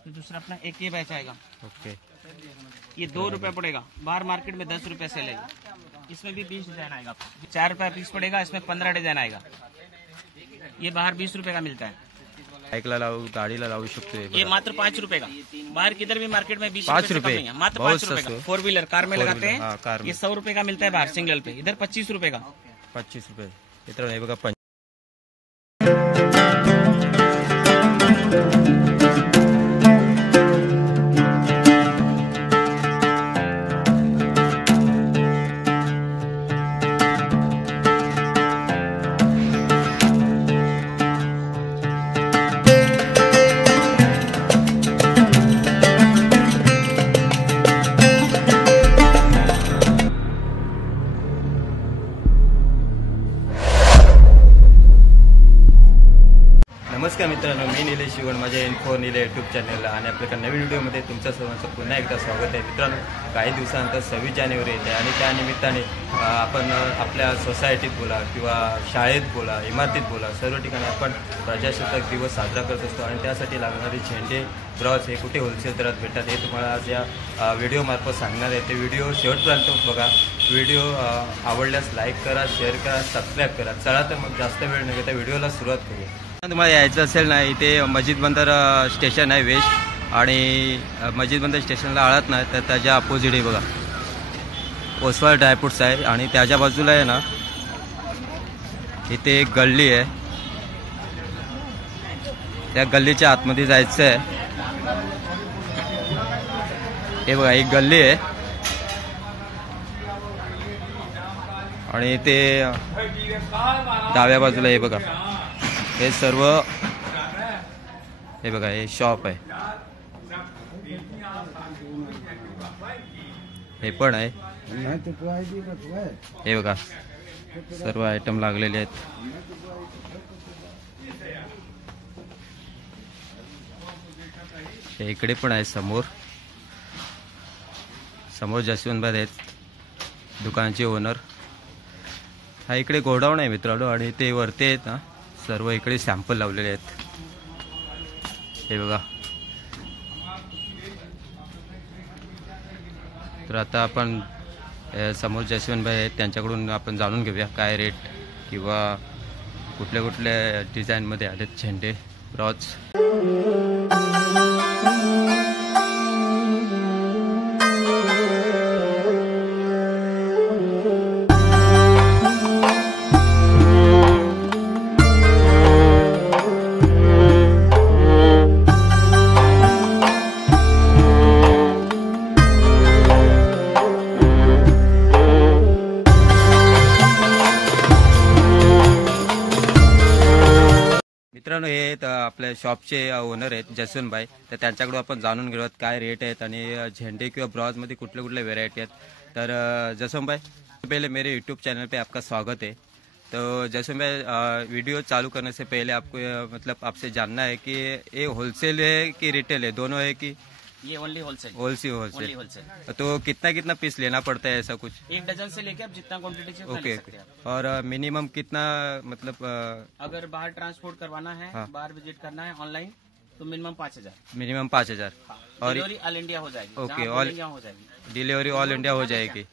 तो दूसरा अपना एक ये बैच आएगा। ओके, ये 2 रुपए पड़ेगा, बाहर मार्केट में 10 रुपए सेल है। इसमें भी 20 डिजाइन आएगा। 4 रुपए पीस पड़ेगा, इसमें 15 डिजाइन आएगा। ये बाहर 20 रुपए का मिलता है। बाईकला लावू, गाडीला लावू शकतो ये मात्र 5 रुपए का। बाहर किधर भी मार्केट में 20 5 रुपए रुपए, मात्र 5 रुपए का। 4 व्हीलर कार में लगाते हैं। हाँ, कार में। ये 100 रुपए का मिलता है बाहर सिंगल पे, इधर 25 रुपए का। 25 रुपये मित्रांनो, हे बघा नमस्कार मित्रांनो, मी निलेश शिवण, माझ्या इन्फो निले यूट्यूब चॅनलला आणि आपल्या नवीन व्हिडिओमध्ये तुमचं सर्वांचं पुन्हा एकदा स्वागत आहे। मित्रांनो, काही दिवसानंतर 26 जानेवारी येते आणि त्या निमित्ताने आपण आपल्या सोसायटीत बोला किंवा शाळेत बोला, इमारतीत बोला, सर्व ठिकाणी आपण प्रजासत्ताक दिवस साजरा करत असतो आणि त्यासाठी लागणारे झेंडे, ब्रॉच हे कुठे होलसेल दरात भेटतात हे तुम्हाला आज या व्हिडिओमार्फत सांगणार आहे। ते व्हिडिओ शेवटपर्यंत बघा। व्हिडिओ आवडल्यास लाईक करा, शेअर करा, सबस्क्राईब करा। चला तर मग जास्त वेळ न घेता व्हिडिओला सुरुवात करूया। तुम्हाला यायचं असेल ना, इथे मस्जिद बंदर स्टेशन आहे वेस्ट, आणि मस्जिद बंदर स्टेशनला आळत नाही तर त्याच्या अपोजिट आहे बघा ओसवाल ड्रायफ्रूट्स आहे, आणि त्याच्या बाजूला आहे ना इथे एक गल्ली आहे। त्या गल्लीच्या आतमध्ये जायचं आहे। हे बघा एक गल्ली आहे, आणि ते डाव्या बाजूला हे बघा हे सर्व, हे बघा हे शॉप आहे, हे पण आहे। हे बघा सर्व आयटम लागलेले आहेत। हे इकडे पण आहे, समोर जसवंतभाई आहेत दुकानाचे ओनर। हा इकडे गोडाऊन आहे मित्रांनो, आणि ते वरती आहेत ना सर्व इकडे सॅम्पल लावलेले आहेत। हे बघा, तर आता आपण समोर जसवंतभाई आहेत त्यांच्याकडून आपण जाणून घेऊया काय रेट किंवा कुठल्या कुठल्या डिझाईनमध्ये आलेत झेंडे, ब्रॉच। मित्रांनो, हे आपल्या शॉपचे ओनर आहेत जसवंतभाई, तर त्यांच्याकडून आपण जाणून घेऊयात काय रेट आहेत आणि झेंडे किंवा ब्रॉज मध्ये कुठले कुठले व्हेरायटी आहेत। तर जसवंतभाई, पहले मेरे यूट्यूब चैनल पे आपका स्वागत है। तो जसवंतभाई, वीडियो चालू करने से पहले आपको मतलब आपसे जानना है कि ये होलसेल है कि रिटेल है, दोनों है कि ये ओनली होलसेल। होलसेल। तो कितना पीस लेना पड़ता है, ऐसा कुछ? 1 डजन से लेके आप जितना क्वांटिटी चाहिए ओके, ले सकते हैं आप। और मिनिमम कितना, मतलब अगर बाहर ट्रांसपोर्ट करवाना है, हाँ। बाहर विजिट करना है ऑनलाइन, तो मिनिमम 5000। मिनिमम 5000 और डिलीवरी ऑल इंडिया हो जाएगी। ओके, ऑल इंडिया हो जाएगी, डिलीवरी ऑल इंडिया हो जाएगी।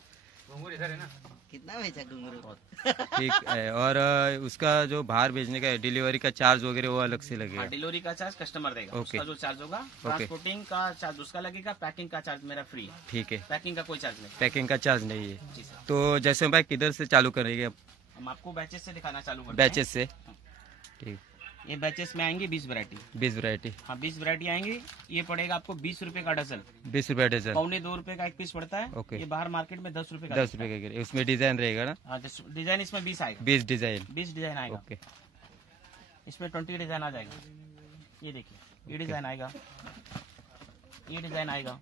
कितना बेचा घुंघरू? ठीक है। और उसका जो बाहर भेजने का डिलीवरी का चार्ज वगैरह वो अलग से लगेगा? डिलीवरी का चार्ज कस्टमर देगा। ओके। उसका जो चार्ज होगा, ट्रांसपोर्टिंग का चार्ज उसका लगेगा, पैकिंग का चार्ज मेरा फ्री है। ठीक है, पैकिंग का कोई चार्ज नहीं। पैकिंग का चार्ज नहीं है। जी सर। तो जैसे भाई किधर से चालू करेंगे? हम आपको बैचेस से दिखाना चालू करते हैं। बैचेस से? ठीक। ये बैचेस में आएंगे 20 वैरायटी। 20 वैरायटी? हाँ, 20 वैरायटी आएंगी। ये पड़ेगा आपको 20 रुपए का डजन। 20 रुपए डजन? 1.25 रुपए का एक पीस पड़ता है। ओके। ये बाहर मार्केट में 10 रुपए का। 10 रुपए का? उसमें डिजाइन रहेगा ना? हाँ, डिजाइन इसमें 20 आएगा। 20 डिजाइन? 20 डिजाइन आएगा। ओके। इसमें 20 डिजाइन आ जाएगा। ये देखिए, ये डिजाइन आएगा, ये डिजाइन आएगा,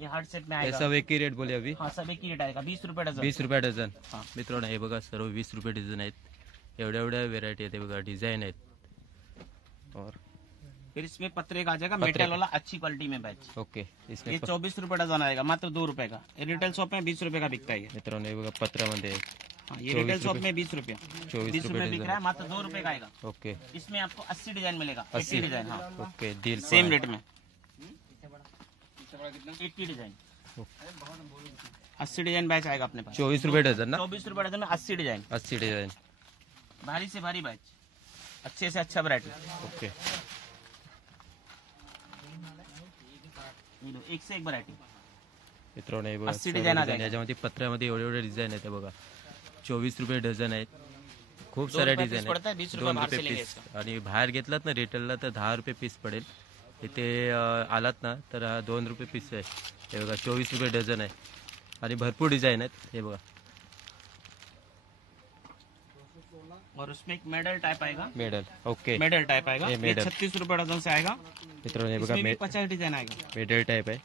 ये हार्ड सेट में आएगा। सब एक ही रेट बोले अभी? हाँ, सब एक ही रेट आएगा, 20 रुपए डजन। 20 रुपये डझन? हाँ। मित्रांनो, हे बघा सर्व 20 रुपये डझन आहेत। एवढ्या व्हेरायटी आहेत, बघा डिझाईन आहेत। और फिर इसमें पत्रे का आ जाएगा, मेटल वाला अच्छी क्वालिटी में बैच। ओके। इसमें ये 24 रुपए डजन आएगा, मात्र 2 रुपए का। रिटेल शॉप में 20 रुपए का बिकता है ये। मित्रांनो, हे बघा पत्रामध्ये हाँ, ये रिटेल शॉप में 20 रुपया 24 रुपये बिक रहा है, मात्र 2 रुपये का आएगा। ओके इसमें आपको 80 डिजाइन मिलेगा, 80 80 डिजाइन। हाँ, ओके डील सेम रेट में 80 डिजाइन, 80 डिजाइन बैच आएगा अपने पास। 24 रुपये डझन ना? 24 रुपये डजन में 80 डिजाइन, 80 डिझाईन। भारी से भारी बैच, अच्छे से अच्छा वैरायटी। ओके एक से एक वैरायटी। मित्रांनो हे बघा 80 सर्व डिझाईन डिझाईन याच्यामध्ये पत्र्यामध्ये एवढे एवढे डिझाईन आहेत हे बघा 24 रुपये डझन आहेत खूप 2 सारे रुपये डिझाईन पीस पड़ता है, 20 रुपये 2 बाहर रुपये से लेंगे पीस आणि बाहेर घेतलात ना रिटेलला तर 10 रुपये पीस पडेल इथे आलात ना तर 2 रुपये पीस आहे हे बघा 24 रुपये डझन आहे आणि भरपूर डिझाईन आहेत हे बघा और उसमें एक मेडल टाइप आएगा, मेडल ओके मेडल टाइप आएगा, ये ये मेडल। 36 रुपये डजन से आएगा। मित्रांनो हे बघा इसमें भी 50 डिजाइन आएगा, मेडल टाईप आहे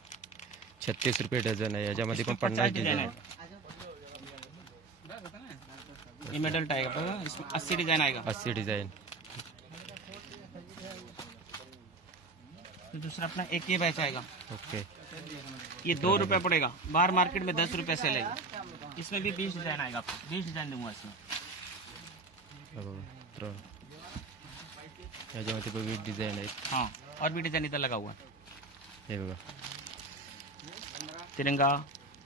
36 रुपये डझन आहे याच्यामध्ये पण 50 डिजाइन डिझाईन आएगा। ये मेडल टाइप आएगा, इसमें 80 डिजाइन आएगा। 80 डिझाईन तो दूसरा अपना एक ये बैच आएगा, ओके ये 2 रुपये पड़ेगा, बाहर मार्केट में 10 रुपये सेल है। इसमें भी 20 डिजाइन आएगा, 20 डिजाइन दूंगा इसमें। हे बघा मित्रांनो याच्यामध्ये बघा डिझाईन आहेत हाँ, और भी डिजाइन इधर लगा हुआ है, हे बघा तिरंगा,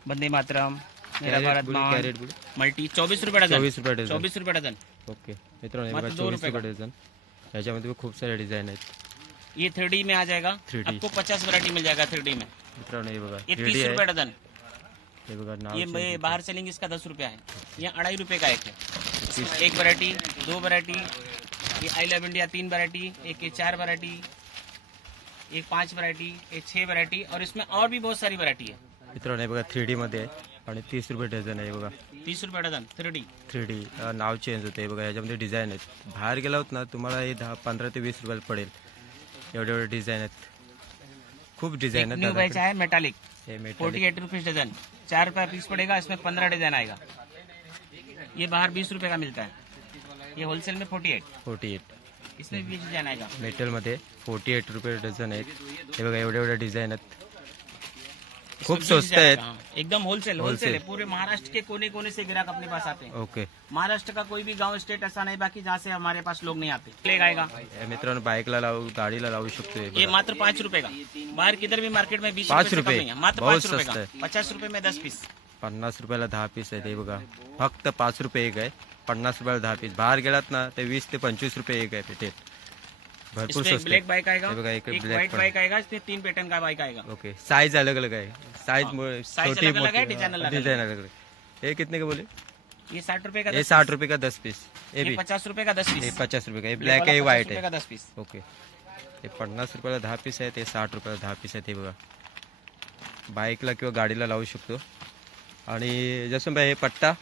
वंदे मातरम, मेरा भारत महान, कॅरेट बुडी मल्टी 24 रुपये डजन, 24 रुपये डझन 24 रुपये डजन। ओके मित्रांनो हे मात्र बघा 2 24 रुपये रुपये डझन याच्यामध्ये खूप सारे डिझाईन आहेत ये 3D में आ जाएगा, 3D आपको 50 वैरायटी मिल जाएगा 3D में। मित्रांनो हे बघा ये 3D 30 आहे रुपये डजन, हे बघा नाव ये मैं बाहर सेलिंग इसका 10 रुपया है, ये 2.5 रुपये का एक है। एक वैरायटी, 2 वैरायटी, ये आई लव इंडिया 3 वैरायटी, एक ये 4 वैरायटी, एक 5 वैरायटी, एक 6 वैरायटी, और इसमें और भी बहुत सारी वैरायटी है। मित्रांनो हे बघा 3D मध्ये आहे आणि 30 रुपये डझन आहे हे बघा 30 रुपये डजन 3D। 3D नाव चेंज होते हे बघा याच्यामध्ये डिझाईन आहेत बाहेर गेला होत ना तुम्हाला हे 15 ते 20 रुपयाला पडेल एवढे एवढे डिझाईन आहेत खूप डिझाईन आहेत न्यू बैच है मेटालिक, हे मेटल 48 रुपीज डजन, 4 रुपया पीस पड़ेगा, इसमें 15 डिजाइन आएगा। ये बाहर 20 रुपये का मिलता है, ये होलसेल में 48, 48 इसमें भी 20 डिजाइन आएगा। मेटलमध्ये 48 रुपये डझन आहेत हे बघा एवढे एवढे डिझाईन आहेत खूप इसमें 20 स्वस्त डिजाइन आहेत आएगा। हाँ, एकदम होलसेल होलसेल है, पूरे महाराष्ट्र के कोने कोने से ग्राहक अपने पास आते हैं। ओके महाराष्ट्र का कोई भी गांव स्टेट ऐसा नहीं बाकी जहाँ से हमारे पास लोग नहीं आते। लेगा आएगा हे मित्रांनो बाईकला लावू गाडीला लावू शकतो हे ये बघा. मात्र 5 रुपये का, बाहर किधर भी मार्केट में 20 5 रुपये से कम रुपये? नहीं है, मात्र बहुत 5 रुपये सस्ता का, है। 50 रुपये में 10 पीस। 50 रुपयाला 10 पीस आहेत हे बघा फक्त 5 रुपये एक आहे 50 रुपयाला 10 पीस बाहेर गेलात ना ते 20 ते 25 रुपये एक आहे पेटेल भरपूर इसमें एक स्वस्त ब्लैक आहे. बाइक आएगा, हे बघा एक एक ब्लॅक व्हाइट पण बाइक आएगा, इसमें 3 पैटर्न का बाइक आएगा। ओके साइज अलग अलग आहे साइज साइज छोटी अलग-अलग है, मोटी डिजाइन अलग-अलग। डिजाइन अलग अलग ये कितने का बोले ये 60 रुपये का ये 10 60 रुपये का 10 पीस ये ये भी 50 रुपये का 10 ये पीस। 50 रुपये का ये ब्लैक ब्लॅक आहे वाला व्हाईट 50 रुपये का आहे 10 पीस। ओके हे 50 रुपयाला 10 पीस आहे ते 60 रुपयाला 10 पीस आहे ते बघा बाईकला किंवा गाडीला लावू शकतो आणि जसं भाई हे पट्टा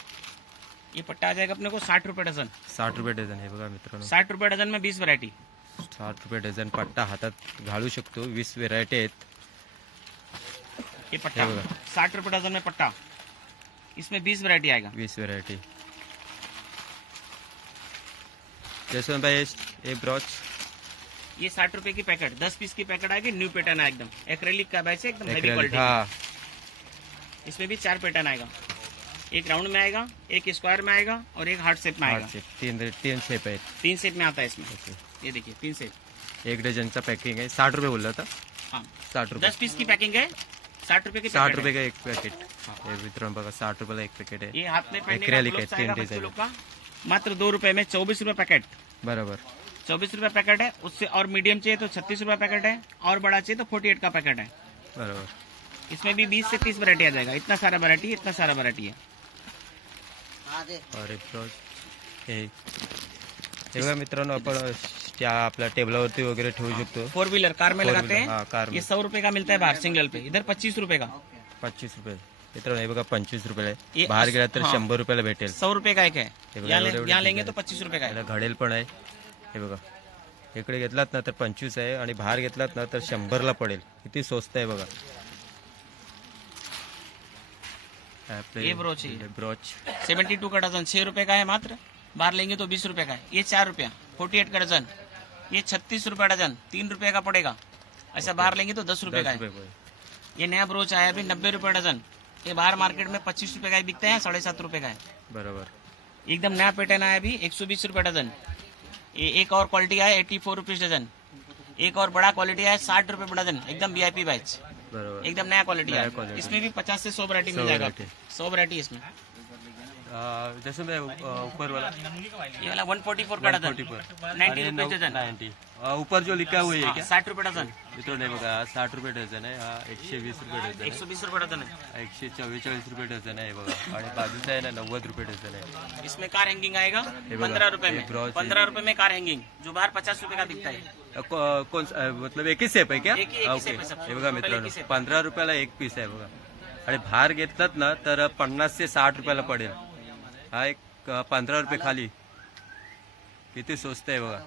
ये पट्टा आ जाएगा अपने को 60 रुपये डजन, 60 रुपये डझन हे बघा मित्रांनो 60 रुपये डजन में 20 वैरायटी। 60 रुपये डझन पट्टा हातात घालू शकतो 20 व्हेरायटी आहेत ये पट्टा ये बघा। 60 रुपये डजन में पट्टा, इसमें 20 वैरायटी आएगा। 20 व्हेरायटी जसं भाई ये ब्रॉच ये 60 रुपये की पैकेट, 10 पीस की पैकेट आएगी, न्यू पैटर्न है एकदम, एक्रेलिक का बैच है, एकदम हेवी क्वालिटी। हाँ इसमें भी 4 पैटर्न आएगा, एक राउंड में आएगा, एक स्क्वायर में आएगा और एक हार्ट शेप में आएगा। तीन शेप आहेत 3 सेट में आता है इसमें, ओके ये देखिए 3 सेट। 1 डझनचा पॅकिंग आहे 60 रुपये बोलला था हाँ 60 रुपये 10 पीस की पैकिंग है, 60 रुपये की 60 पैकेट रुपये है। का एक पॅकेट हे मित्रांनो बघा 60 रुपयाला एक पॅकेट आहे ये हाथ में पहनने का Acrylic है, ग्लोव्स 3 आएगा डिजाइन बच्चों लोग का, मात्र 2 रुपए में 24 रुपये पैकेट। बरोबर 24 रुपये पैकेट है, उससे और मीडियम चाहिए तो 36 रुपये पैकेट है, और बड़ा चाहिए तो 48 का पैकेट है। बरोबर इसमें भी 20 से 30 वैरायटी आ जाएगा, इतना सारा वैरायटी, इतना सारा वैरायटी है। और एक ब्रॉच हे बघा मित्रांनो आपण त्या आपल्या टेबलावरती वगैरे ठेवू शकतो 4 व्हीलर कार में Four लगाते wheeler, हाँ, हैं, कार में। ये 100 रुपए का मिलता है बाहर सिंगल पे, इधर 25 रुपए का। 25 रुपये मित्रांनो हे बघा 25 रुपये ये बाहेर गेला तर हाँ। 100 रुपयाला भेटेल 100 रुपये का एक है, हे बघा, यहाँ एवढे यहाँ लेंगे design तो 25 रुपए का है। याला घडेल पण आहे हे बघा इकडे घेतलात ना तर 25 आहे आणि बाहेर घेतलात ना तर 100 ला पडेल किती स्वस्त आहे बघा ये ब्रोच है। ब्रॉच 72 का डजन 6 रुपए का है मात्र, बाहर लेंगे तो 20 रुपए का है। ये 4 रुपया 48 का डजन, ये 36 रुपया डजन, 3 रुपए का पड़ेगा। ऐसा बाहर लेंगे तो 10 रुपए का 10 है। रुपये ये नया ब्रोच आया अभी 90 रुपए डजन, ये बाहर मार्केट में 25 रुपए का ही बिकता है, 7.5 रुपए का है। बरोबर एकदम नया पैटर्न आया अभी 120 रुपये डजन। ये एक और क्वालिटी है 84 रुपीज डजन। एक और बड़ा क्वालिटी है 60 रुपये डजन, एकदम VIP बैच, बरोबर। एकदम नया क्वालिटी है। quality। इसमें भी 50 से 100 वैरायटी 100 मिल जाएगा, variety। 100 वैरायटी इसमें। जैसे मैं ऊपर वाला ये वाला 144 का डजन, 90 रुपीज डजन। 90 ऊपर जो लिखा हुआ है क्या? 60 रुपये डजन, मित्रांनो हे बघा 60 रुपये डझन आहे, हा 120 रुपये डझन आहे, 120 रुपये डजन है। 144 रुपये डझन आहे बघा, आणि बाजूचा आहे ना 90 रुपये डझन आहे। इसमें कार हैंगिंग आएगा बघा, 15 रुपए में, एक ब्राउच 15 रुपए में कार हैंगिंग, जो बाहर 50 रुपए का बिकता है। कोण मतलब एक ही सेप आहे क्या? एक ही ओके, सेप आहे सब। हे बघा टोटल मित्रांनो एक ही सेप। 15 रुपयाला एक पीस आहे बघा, आणि बाहेर घेतलात ना तर 50 से 60 रुपयाला पडेल। हा एक 15 रुपये खाली, किती स्वस्त आहे बघा।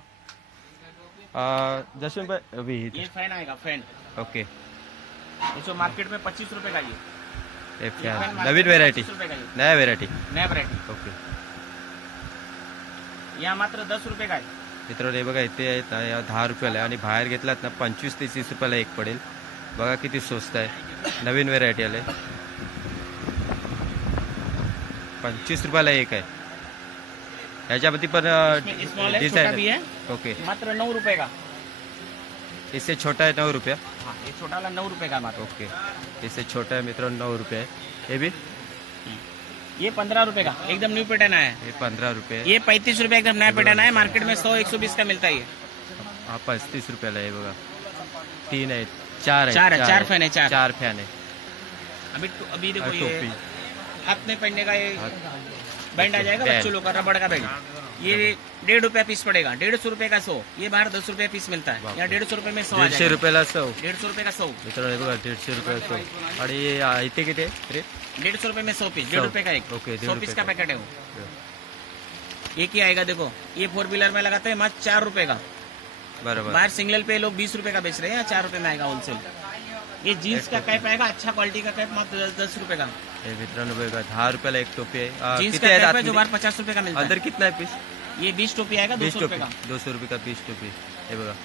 जशन भाई अभी ये फैन आएगा, फैन, ओके, ये जो मार्केट में 25 रुपए का ये फॅन फैन नवीन मार्केट में व्हेरायटी, 25 रुपए का ये नया व्हेरायटी, नया वैरायटी। ओके। यहाँ मात्र 10 रुपए का है। मित्रांनो हे बघा इथे आहेत ना, या 10 रुपयाला आहे, आणि बाहेर घेतलात ना 25 ते 30 रुपयाला एक पडेल बघा, किती स्वस्त आहे। नवीन व्हेरायटी आले, 25 रुपयाला एक आहे। याच्यामध्ये पण इसमें स्मॉल है, छोटा भी है, ओके, मात्र 9 रुपए का। इससे छोटा है 9 रुपया, हाँ, ये छोटा वाला 9 रुपए का मात्र। ओके, इससे छोटा है मित्रांनो 9 रुपये आहे। हे भी ये 15 रुपए का, एकदम न्यू पैटर्न आया है। हे 15 रुपये आहे। ये 35 रुपए एकदम नया पैटर्न आया है, मार्केट में 100-120 का मिलता है ये। हा 35 रुपयाला आहे बघा, 3 आहेत, 4 आहेत, चार फॅन आहे, चार। 4 फॅन आहे। अभी देखो और ये टोपी, हाथ में पहनने का ये हाथ- बैंड आ जाएगा बैंड। बच्चों लोग का, रबड़ का बैंड। ये 1.5 रुपया पीस पड़ेगा, 150 रुपए का 100। ये बाहर 10 रुपये पीस मिलता है, बाप यहाँ रे। 150 रुपए में 100 आ 150 जाएगा। रुपयाला 100 150 रुपए का 100, मित्रांनो हे बघा 150 रुपये 100, आणि इथे किती आहे रेट? 150 रुपए में 100 पीस, 1.5 रुपए का एक, ओके, 1.5 100 पीस का रुपए पैकेट है वो। एक ही आएगा, देखो ये 4 व्हीलर में लगाते हैं मात्र 4 रुपए का। बरोबर, बाहर सिंगल पे लोग 20 रुपए का बेच रहे हैं, 4 रुपए में आएगा होलसेल। ये जीन्स का कैप आएगा, अच्छा क्वालिटी का कैप, मात्र 10 रुपए का। हे मित्रांनो बघा 10 रुपयाला एक टोपी आहे। जीन्स किती का आहे कैप है जो आतमध्ये? बाहर 50 रुपए का मिलता अंदर है। कितना आहे पीस? ये 20 टोपी आएगा 20 200 टोपी, रुपए का। 200 रुपये का 20 टोपी, हे बघा।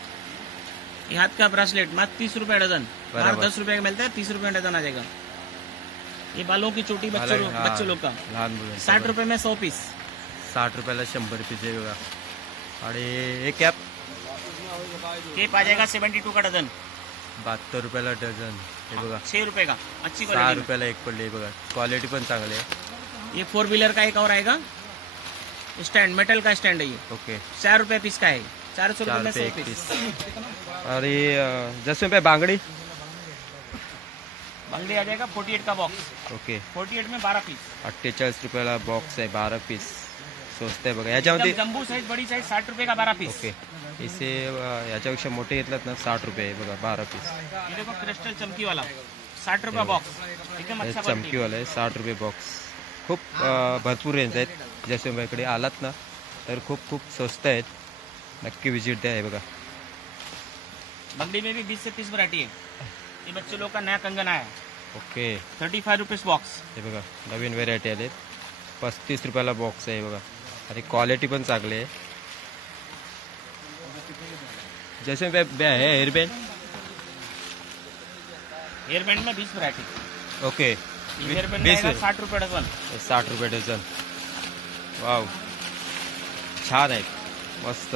ये हाथ का ब्रासलेट मात्र 30 रुपए डजन, बाहर बराबर। 10 रुपए का मिलता है, 30 रुपए डजन आ जाएगा। ये बालों की चोटी हा, बच्चों लोग का लहान मुलं 60 रुपए में 100 पीस। 60 रुपयाला 100 पीस आहे बघा। आणि हे कॅप केप आ जाएगा 72 का डजन, 72 रुपयाला डझन, हे बघा। 6 रुपए का, अच्छी 6 क्वालिटी। रुपयाला एक पडले, हे बघा, क्वालिटी पण चांगली आहे। ये 4 व्हीलर का एक और आएगा, स्टैंड, मेटल का स्टैंड है ये, ओके, 4 रुपए पीस का है, 400 रुपए 4 में रुपये 100 एक पीस। पीस। आणि जसं पे बांगडी, बंगली आ जाएगा 48 का बॉक्स, ओके, 48 में 12 पीस। 48 रुपयाला बॉक्स आहे, 12 पीस, स्वस्त आहे बघा। याच्यामध्ये जम्बू साइज, बड़ी साइज 60 रुपए का 12 पीस। ओके, इसे याच्यापेक्षा मोठे घेतलात ना 60 रुपये आहे बघा, 12 पीस। ये देखो क्रिस्टल चमकी वाला 60 रुपये बॉक्स, एकदम हे अच्छा चमकी क्वालिटी। वाला आहे, 60 रुपये बॉक्स। खूप भरपूर रेंज आहेत, जयसिंगपूरकडे आलात ना तर खूप खूप स्वस्त आहेत, नक्की विजिट द्या। हे बघा, बंगली में भी 20 से 30 वैरायटी है। ये बच्चे लोग का नया कंगन आया है, ओके, 35 रुपीज बॉक्स। हे बघा नवीन व्हेरायटी आले, 35 रुपयाला बॉक्स आहे बघा, आणि क्वालिटी पण चांगली आहे। जैसे हेअरबँड, हेयरबैंड में 20 वैरायटी। ओके, हेयरबैंड 20 में 60 रुपए डजन। 60 रुपये डझन, वाव, छान आहेत, मस्त।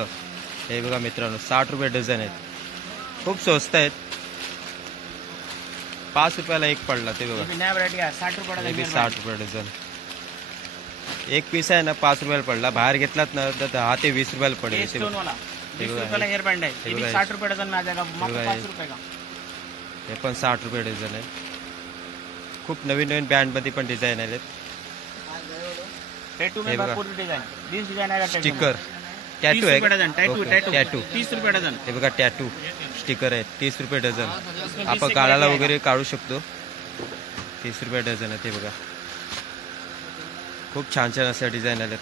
हे बघा मित्रांनो 60 रुपये डझन आहेत, खूप स्वस्त आहेत। 5 रुपयाला एक पडला, ते ये बघा, भी नया वैरायटी है, 60 रुपए हे बी डजन। 60 रुपये डझन। एक पीस आहे ना 5 रुपयाला पडला, बाहेर घेतलात ना तर 10 ते 20 रुपयाला ये पडेल। ते स्टोन बघा, वाला ये 20 बघा, रुपए का हेयरबैंड है, ये ये भी बघा, 60 रुपए डजन में आ जाएगा, मात्र बघा, 5 रुपए का। हे पण 60 रुपये डझन आहे। खूप नवीन नवीन ब्रँडमध्ये पण डिझाईन आलेत। टैटू में ये बघा, भरपूर डिजाइन, 20 डिजाइन आएगा टैटू में। स्टिकर, 30 टॅटू आहे रुपए का? Dozen, tattoo okay, tattoo tattoo, 30 रुपए डजन। हे बघा टॅटू स्टिकर आहे, 30 रुपये डझन। इसमें 20 आपण से काढायला quality वगैरे काढू शकतो, 30 रुपये डझन आहे। ते बघा, खूप छान छान अशा डिझाईन आलेत।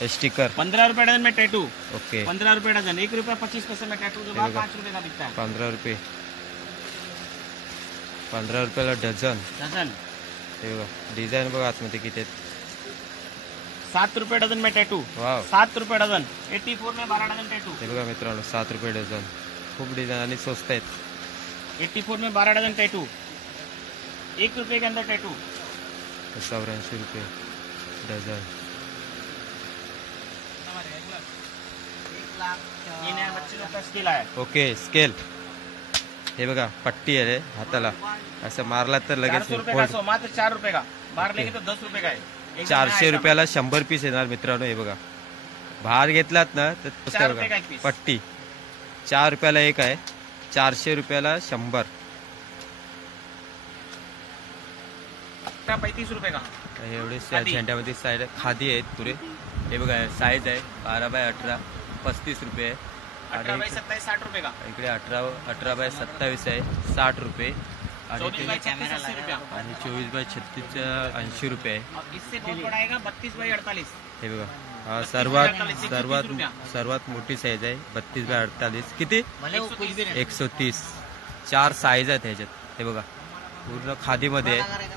हे स्टिकर 15 रुपए डजन में टैटू, ओके, 15 रुपए डजन, 1 रुपया 25 पैसे में टैटू, जो ये बाहर बघा, 5 रुपए का बिकता है 15 रुपये, 15 रुपयाला डझन। डजन। हे बघा डिझाईन बघा आतमध्ये किती आहेत, 7 रुपए डजन में टैटू, वाव। 7 रुपए डजन, 84 में 12 डजन टैटू, हे बघा मित्रांनो 7 रुपये डझन, खूप डिझाईन आणि स्वस्त आहेत। 84 में 12 डजन टैटू, 1 रुपए के अंदर टैटू। 84 रुपये, डझन. ये नया बच्चे लोग का स्किल है. Okay scale. हे बघा पट्टी आहे हाताला, असं मारला तर लगेच 400 रुपये का 100, मात्र 4 रुपये का. बाहर लेंगे तो 10 रुपये का है. एकदम 400 नया रुपयाला 100 पीस येणार मित्रांनो. हे बघा बाहेर घेतलात ना तर 4 रुपये का एक पीस. पट्टी 4 रुपयाला एक आहे, 400 रुपयाला 100. का 35 रुपये का. एवढे खादी. झेंड्यामध्ये साईड खादी आहेत पुरे. हे बघा साईज आहे 12x18, 35 रुपये. 18 बाय 27 60 रुपये का. इकडे 18x27 आहे 60 रुपये. आणि 24 बाय 36 80 रुपया. 24x36 80 रुपये. और इससे बहुत बड़ा आएगा 32 बाय 48. हे बघा हा 32 सर्वात बाय 48, सर्वात 130 रुपया. सर्वात मोठी साईज आहे 32x48. किती? 130. 130. 4 साईज आहेत ह्याच्यात. हे बघा पूर्ण खादीमध्ये आहे.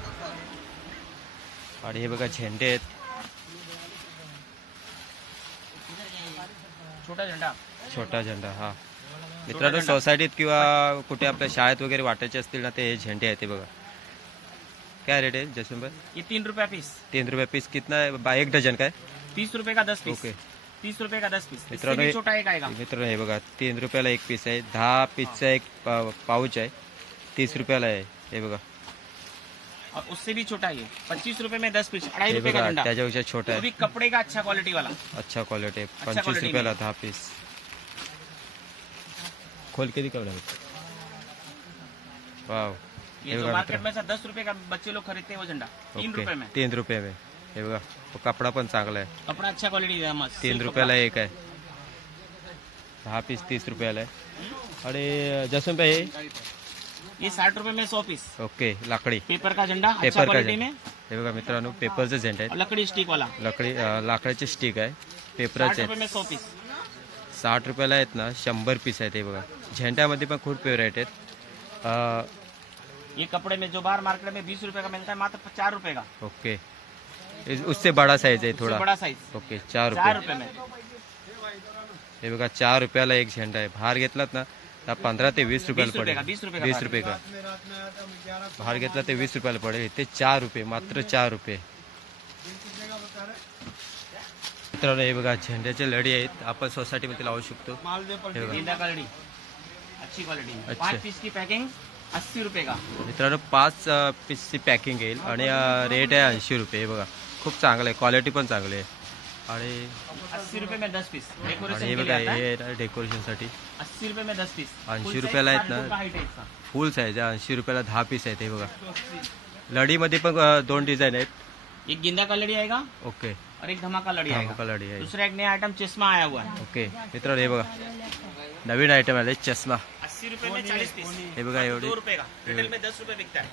आणि हे बघा झेंडे आहेत. छोटा झेंडा. छोटा झेंडा. हा मित्रांनो सोसायटीत किंवा कुठे आपल्या शाळेत वगैरे वाटायचे असतील ना ते हे झेंडे आहेत. ते बघा काय रेट आहे जसुंबर? ये 3 रुपया पीस. 3 रुपये पीस. कितना है? 1 डझन काय? 30 रुपये का 10 पीस. ओके 30 रुपये का 10 पीस. इससे मित्रांनो भी छोटा एक आएगा. मित्रांनो हे बघा 3 रुपयाला 1 पीस आहे. 10 पीसचा एक पाऊच आहे 30 रुपयाला आहे. हे बघा और उससे भी छोटा ये 25 रुपये में 10 पीस. 2.5 हे रुपये का बघा झंडा. त्याच्यापेक्षा छोटा वो आहे. भी कपड़े का अच्छा क्वालिटी वाला. अच्छा क्वालिटी आहे. अच्छा 25 quality रुपयाला में. 10 पीस. खोल के दिखाओ ना. वाव ये हे जो बघा मार्केट मित्रांनो. में 10 रुपये का बच्चे लोग खरीदते हैं वो झंडा 3 रुपये में. 3 रुपये में. हे बघा तो कपडा पण चांगला आहे. कपड़ा अच्छा क्वालिटी है मस्त. 3 रुपयाला एक आहे. 10 पीस 30 रुपयाला आहे. आणि जसं भाई ये 60 रुपये में 100 पीस. ओके लाकडी पेपर का झंडा अच्छा पेपर का क्वालिटी झेंडा. में. हे बघा मित्रांनो पेपरचं झेंडा और आहे. लकड़ी स्टिक वाला. लकडी लाकडाची स्टिक आहे. 60 पेपराचे रुपये में 100 पीस. 60 रुपयाला आहेत ना 100 पीस आहेत. हे बघा झेंड्यामध्ये पण खूप व्हेरायटी आहेत. ये कपड़े में जो बाहर मार्केट में 20 रुपए का मिलता है मात्र 4 रुपए का. ओके उससे बड़ा साइज आहे उससे थोडा. बड़ा साइज ओके 4 4 रुपये. रुपए में. हे बघा 4 रुपयाला एक झेंडा आहे. बाहेर घेतलात ना तर 15 ते 20 रुपयाला 20 रुपये पडेल. का, 20 रुपये का 20 रुपये का. बाहेर घेतला ते 20 रुपयाला पडेल. इथे 4 रुपये मात्र 4 रुपये. मित्रांनो हे बघा झेंड्याचे लढी आहेत. आपण सोसायटीमध्ये लावू शकतो. हे बघा गेंदा का लड़ी अच्छी क्वालिटी में. अच्छा. 5 पीस की पैकिंग 80 रुपए का. मित्रांनो 5 पीसची पॅकिंग येईल आणि रेट आहे 80 रुपये. हे बघा खूप चांगलं आहे. क्वालिटी पण चांगली आहे. आणि 80 रुपए में 10 पीस डेकोरेशन हे के बघा लिए आता है. हे डेकोरेशनसाठी 80 रुपए में 10 पीस. 80 रुपयाला आहेत ना. फुल साईज आहे. 80 रुपयाला 10 पीस आहेत. हे बघा लढीमध्ये पण 2 डिझाईन आहेत. एक गेंदा का लड़ी आएगा ओके और एक धमाका लड़ी आएगा. धमाका लढी आहे. दूसरा एक नया आइटम चश्मा आया हुआ है. ओके मित्रांनो हे बघा नवीन आयटम आले चष्मा. 80 रुपए में 40 पीस. हे बघा एवढे 2 रुपए का. रिटेल में 10 रुपए बिकता है.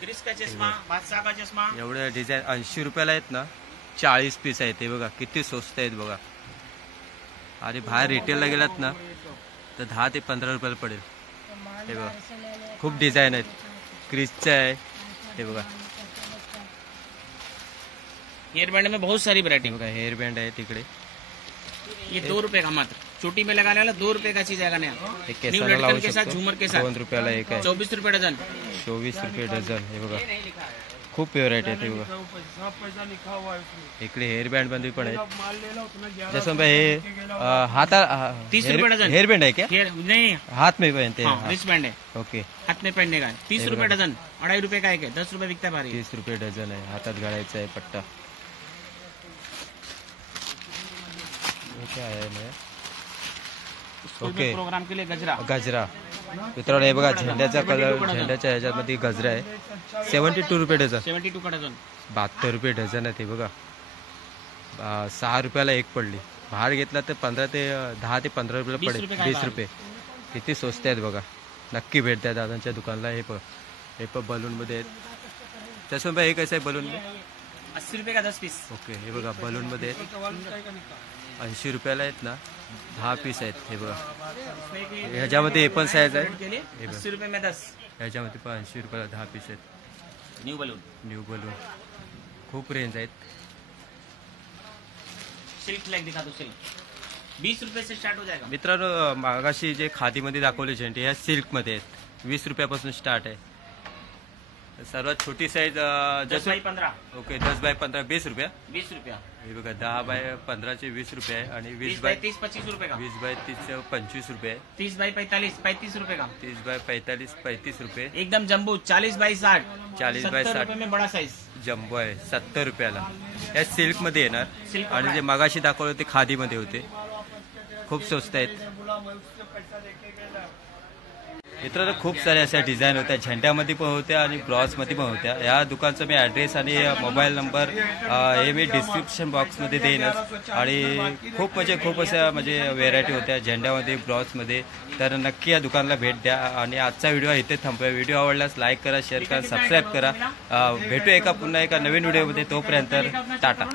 क्रिस का चश्मा, बादशाह का चश्मा. एवढे डिझाईन 80 रुपयाला आहेत ना 40 पीस आहेत. हे बघा किती स्वस्त आहेत बघा. आणि बाहेर रिटेलला गेलात ना तर 10 ते 15 रुपयाला पडेल. हे बघा खूप डिझाईन आहेत. क्रिसचे आहे. हे बघा हेयर बैंड में बहुत सारी वैरायटी. हे बघा हेअर बँड आहे तिकडे. ये 2 रुपए का मात्र. चोटी में लगाने वाला 2 रुपए का चीज आएगा नया. हे न्यू केसाला लावू लटकन के साथ, शकतो. झूमर के साथ 2 रुपयाला एक आहे. 24 रुपए डजन. 24 रुपये डझन. हे बघा खूप व्हेरायटी आहेत. हे बघा इकडे हेअर बँड मध्ये पण आहेत. जसं भाई हे हाता 30 रुपये डझन. हेअर बँड आहे क्या? हेयर नहीं, हाथ में पहनते हैं. हाँ रिस्ट बैंड है. ओके हाथ में पहनने का है. 30 ये रुपए बघा. डजन. 2.5 रुपए का एक है. 10 रुपए बिकता है भारी. 30 रुपये डझन आहे. हातात घालायचा आहे पट्टा. हे काय आहे ना? School okay. में प्रोग्राम के लिए गजरा. गजरा. मित्रांनो हे बघा झेंड्याचा कलर झेंड्याच्या ह्याच्यामध्ये गजरा आहे. 72 रुपये डझन. 72 का डजन. 72 रुपये डझन आहे. ते बघा 6 रुपयाला एक पडली. बाहेर घेतला तर 10 ते 15 रुपयाला 20 पडेल. रुपये काय 20 रुपये. किती स्वस्त आहेत बघा. नक्की भेट द्या दादांच्या दुकानला. हे पण बलूनमध्ये आहेत. तसं भाई हे कसं आहे बलून? 80 रुपए का 10 पीस. ओके हे बघा बलूनमध्ये आहेत. 80 रुपयाला आहेत ना 10 पीस आहेत. हे बघा ह्याच्यामध्ये हे पण साईज आहे. के लिए 80 रुपए में 10. ह्याच्यामध्ये पण 80 रुपयाला 10 पीस आहेत. New balloon. न्यू बलून खूप रेंज आहेत. सिल्क फ्लैग दिखा दो. सिल्क 20 रुपए से स्टार्ट हो जाएगा. मित्रांनो मागाशी जे खादीमध्ये दाखवले झेंडे ह्या सिल्कमध्ये आहेत. 20 रुपयापासून स्टार्ट आहे. सर्वात छोटी साईज 10 बाई 15 ओके 10 बाय 15 20 रुपया 20 रुपया. हे बघा 10 बाय 15चे 20 रुपये आहे आणि 20 बाई 30 25 रुपये का. 20 बाय 30 25 रुपये आहे. 30 बाई 45 35 रुपये का. 30 बाय 45 35 रुपये. एकदम जम्बो 40 बाई 60 40 बाय 70 60 रुपये में बड़ा साइज. जम्बो आहे 70 रुपयाला. या सिल्क मध्ये येणार सिल्क आणि जे मगाशी दाखवलं ते खादी मध्ये होते. खूप स्वस्त आहेत मित्रांनो. खूप साऱ्या अशा डिझाईन होत्या, झेंड्यामध्ये पण होत्या आणि ब्रॉसमध्ये पण होत्या. या दुकानचा मी ॲड्रेस आणि मोबाईल नंबर हे मी डिस्क्रिप्शन बॉक्समध्ये देईनच. आणि खूप अशा व्हेरायटी होत्या झेंड्यामध्ये ब्रॉसमध्ये. तर नक्की या दुकानाला भेट द्या. आणि आजचा व्हिडिओ इथे थांबूया. व्हिडिओ आवडल्यास लाईक करा, शेअर करा, सबस्क्राईब करा. भेटू पुन्हा एका नवीन व्हिडिओमध्ये. तोपर्यंत टाटा.